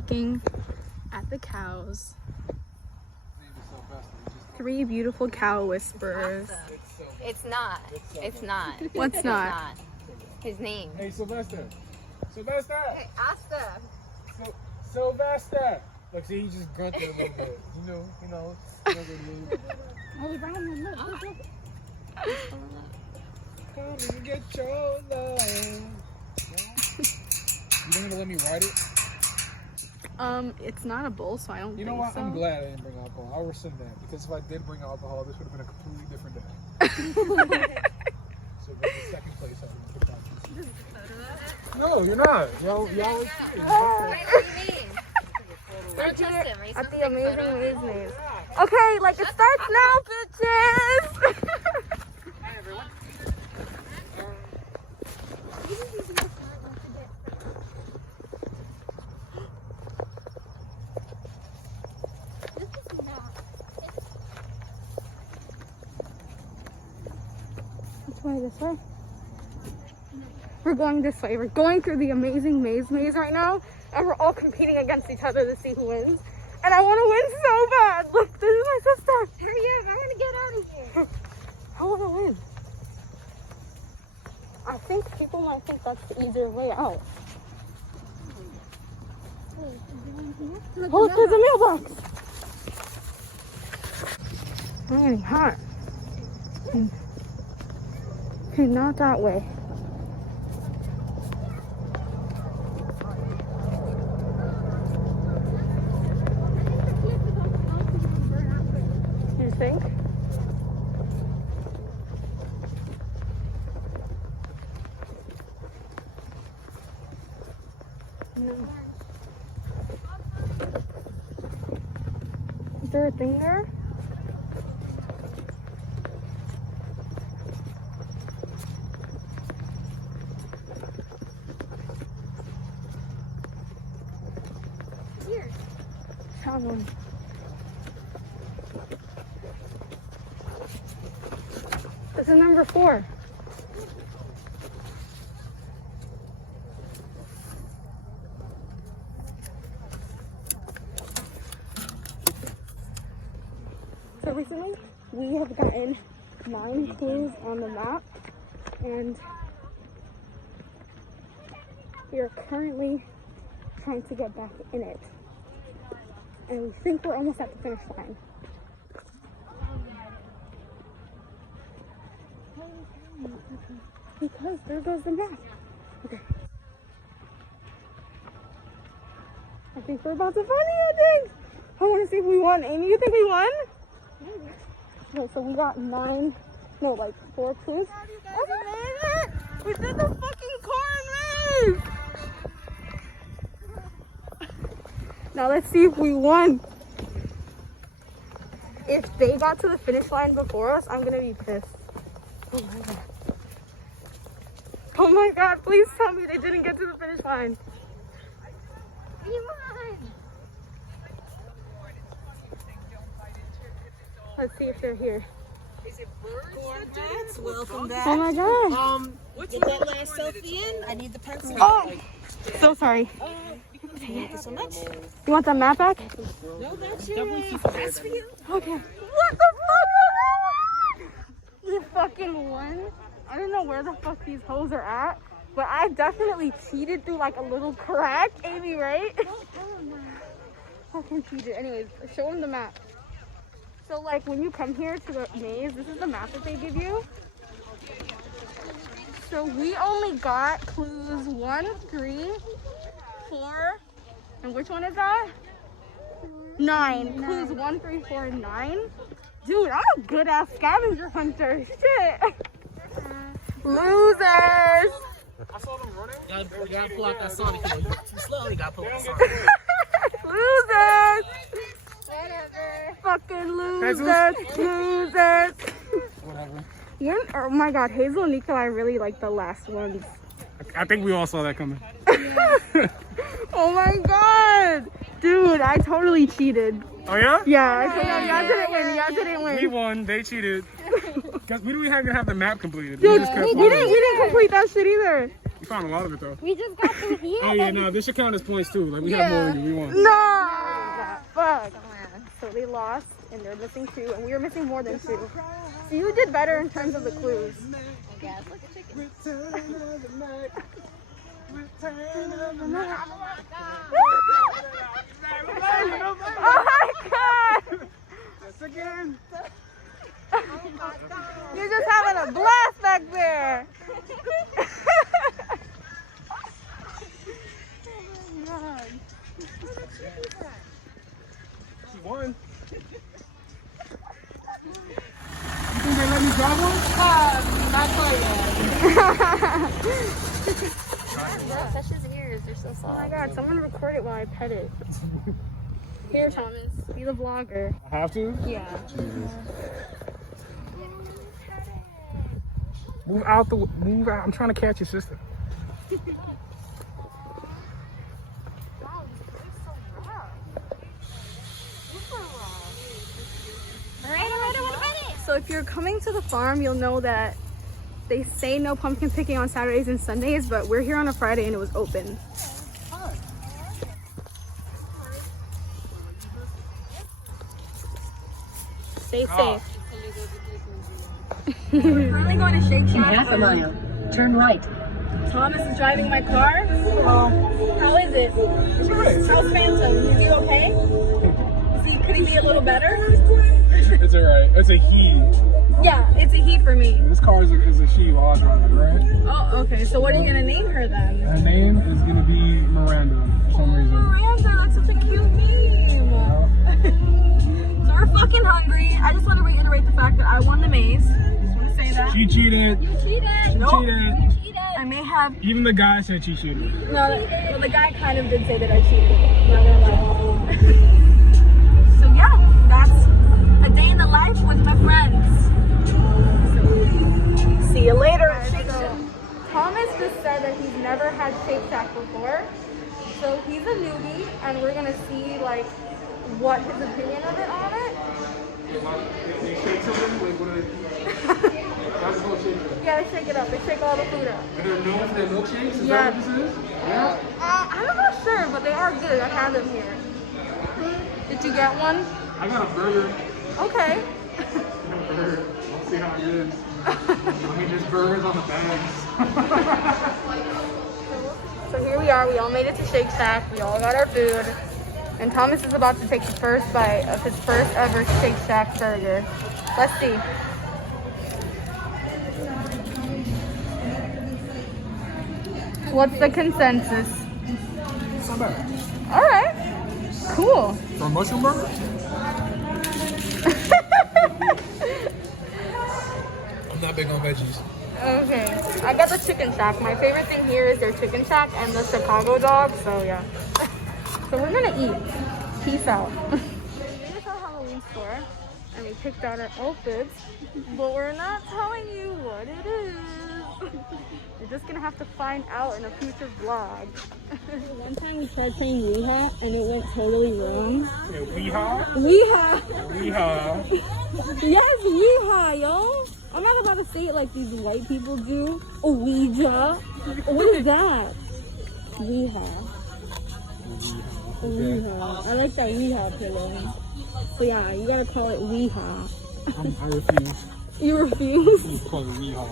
looking at the cows. 3 beautiful cow whisperers. It's not. It's not. What's It's not? not. His name. Hey, Sylvester. Sylvester. Hey, Asta. Sylvester. Look, see, he just grunted a little bit. You know. Come and get your love. You don't gonna let me ride it? It's not a bull, so I don't You know think what? so. I'm glad I didn't bring alcohol. I'll rescind that because if I did bring alcohol, this would have been a completely different day. So that's the second place I would put that. No, you're not. Y'all. What do you mean? At the Amazing Maze Maze. Okay, like it starts now, bitches! Hi, everyone. Which way? This way? We're going this way. We're going through the Amazing Maze Maze right now, and we're all competing against each other to see who wins. And I want to win so bad. Look, this is my sister. Hurry up. I want to get out of here. I want to win. I think people might think that's the easier way out. Oh, look, there's a mailbox. I'm getting hot. Okay, not that way. You think? No. Is there a thing there? Here. Found one. This is number 4. So recently, we have gotten 9 clues on the map, and we are currently trying to get back in it. And we think we're almost at the finish line. Because there goes the map. Okay. I think we're about to find the ending. I want to see if we won. Amy, you think we won? Okay, so we got 4 clues. Oh, we made it! We did the fucking corn maze! Now let's see if we won. If they got to the finish line before us, I'm gonna be pissed. Oh my god. Oh my god, please tell me they didn't get to the finish line. We won. Let's see if they're here. Welcome back. Oh my god. Get that last selfie in. I need the pencil. Oh! So sorry. Thank you so much. You want that map back? No, that's yours. That's for you. Okay. What the fuck? You fucking won. I don't know where the fuck these hoes are at, but I definitely cheated through like a little crack, Amy, right? Fucking cheated. Anyways, show them the map. So like when you come here to the maze, this is the map that they give you. So we only got clues 1, 3, 4, and which one is that? 9. Clues 1, 3, 4, and 9. Dude, I'm a good ass scavenger hunter. Shit. Losers. I saw them running. You gotta pull out that Sonic. You too slow. You gotta pull out the Sonic. Losers. Whatever. Fucking losers. Losers. Whatever. Oh my god, Hazel and Nikolai really like the last ones. I think we all saw that coming. Oh my god. Dude, I totally cheated. Oh yeah? Yeah, I told y'all didn't win. Y'all didn't We win. won. They cheated. Cause we didn't even have the map completed. Dude, just we kept didn't complete that shit either. found a lot of it though. We just got through here. Oh yeah, no, this should count as points too. Like we have more than you. We won. No! Fuck. So they lost, and they're missing 2, and we were missing more than 2. So you did better in terms of the clues. Yes, look at chicken. Oh my god! Yes, again. You're just having a blast back there. Oh my god. She won. You think they let me drive one? Not quite yet. Touch his ears. They're so Oh soft. my god, someone record it while I pet it. Here, Thomas, be the vlogger. I have to? Yeah. Jesus. Move out. I'm trying to catch your sister. So if you're coming to the farm, you'll know that they say no pumpkin picking on Saturdays and Sundays, but we're here on a Friday and it was open. Stay safe. We're currently going to Shake Shack. Half a mile. Turn right. Thomas is driving my car. How is it? How's Phantom? Is he okay? Could he be a little better? It's alright. It's a he. Yeah, it's a he for me. This car is a she while I drive it, right? Oh, okay. So what are you gonna name her then? Her name is gonna be Miranda for some reason. Miranda, that's such a cute name. So we're fucking hungry. I just want to reiterate the fact that I won the maze. Just want to say that. She cheated. You cheated. Nope. Cheated. Cheated. I may have. Even the guy said she cheated. No, well, the guy kind of did say that I cheated. Not gonna lie. So yeah, that's a day in the life with my friends. So, see you later at Shake Shack. Thomas just said that he's never had Shake Shack before. So he's a newbie, and we're gonna see like what his opinion of it on it. They shake something? Like, what do they How's it called shake? Yeah, they shake it up. They shake all the food up. And they're known for their milkshakes? Is Yeah. that what this is? Yeah. I'm not sure, but they are good. I have them here. Did you get one? I got a burger. Okay. Burger. Let's see how it is. I mean, there's burgers on the bags. So here we are. We all made it to Shake Shack. We all got our food. And Thomas is about to take the first bite of his first ever Shake Shack burger. Let's see. What's the consensus? It's not bad. All right. Cool. For a mushroom burger? I'm not big on veggies. Okay. I got the Chicken Shack. My favorite thing here is their Chicken Shack and the Chicago dog. So yeah. So we're gonna eat. Peace out. We made it to our Halloween store and we picked out our outfits, but we're not telling you what it is. You're just gonna have to find out in a future vlog. One time we tried saying Weeha and it went totally wrong. Weehaw? Weeha! Weehaw. Yes, Weeha, yo! I'm not about to say it like these white people do. Ouija. What is that? Weeha. Weeha. I like that Weeha pillow. So yeah, you gotta call it Weeha. I refuse. You refuse? You call it Weehaw.